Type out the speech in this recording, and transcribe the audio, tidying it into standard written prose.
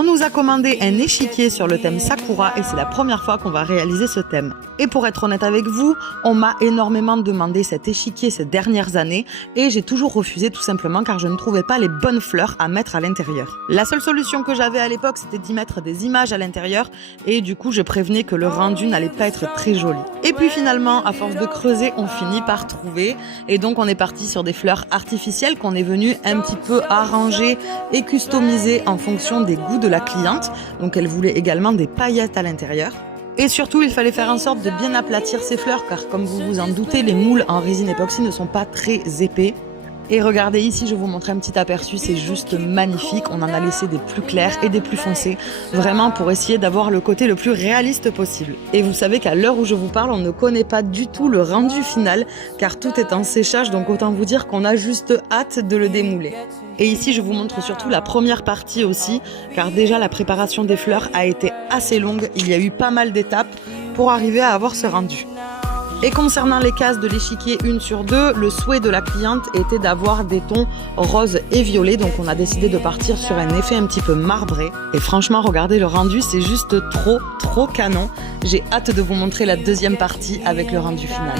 On nous a commandé un échiquier sur le thème Sakura et c'est la première fois qu'on va réaliser ce thème. Et pour être honnête avec vous, on m'a énormément demandé cet échiquier ces dernières années et j'ai toujours refusé tout simplement car je ne trouvais pas les bonnes fleurs à mettre à l'intérieur. La seule solution que j'avais à l'époque, c'était d'y mettre des images à l'intérieur et du coup je prévenais que le rendu n'allait pas être très joli. Et puis finalement, à force de creuser, on finit par trouver et donc on est parti sur des fleurs artificielles qu'on est venu un petit peu arranger et customiser en fonction des goûts de la cliente. Donc elle voulait également des paillettes à l'intérieur. Et surtout, il fallait faire en sorte de bien aplatir ces fleurs car comme vous vous en doutez, les moules en résine époxy ne sont pas très épais. Et regardez ici, je vous montre un petit aperçu, c'est juste magnifique. On en a laissé des plus clairs et des plus foncés, vraiment pour essayer d'avoir le côté le plus réaliste possible. Et vous savez qu'à l'heure où je vous parle, on ne connaît pas du tout le rendu final, car tout est en séchage, donc autant vous dire qu'on a juste hâte de le démouler. Et ici, je vous montre surtout la première partie aussi, car déjà la préparation des fleurs a été assez longue. Il y a eu pas mal d'étapes pour arriver à avoir ce rendu. Et concernant les cases de l'échiquier 1 sur 2, le souhait de la cliente était d'avoir des tons roses et violets. Donc on a décidé de partir sur un effet un petit peu marbré. Et franchement, regardez le rendu, c'est juste trop canon. J'ai hâte de vous montrer la deuxième partie avec le rendu final.